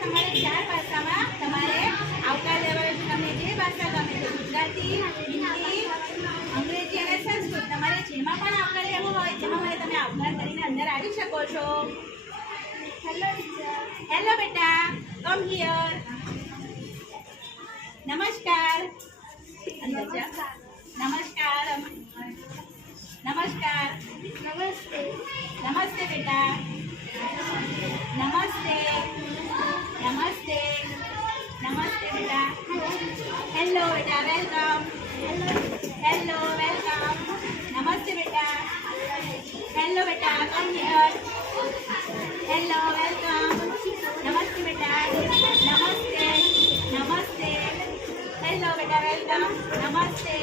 તમારે ચાર ભાષામાં તમારે આવકાર લેવાનો છે. તમને જે ભાષા ગમે તે ગુજરાતી હિન્દી અંગ્રેજી અને સંસ્કૃત તમારે જેમાં પણ આવકાર લેવો હોય તેમાં મને તમે આવકાર કરીને અંદર આવી શકો છો. હેલો હેલો બેટા. કમ હિયર નમસ્કાર. નમસ્કાર. નમસ્કાર. નમસ્તે. નમસ્તે બેટા. India. Hello, beta. Welcome. Hello, welcome. Namaste, beta. Hello, beta. Come here. Hello, welcome. Namaste, beta. Namaste. Namaste. Hello, beta. Welcome. Namaste.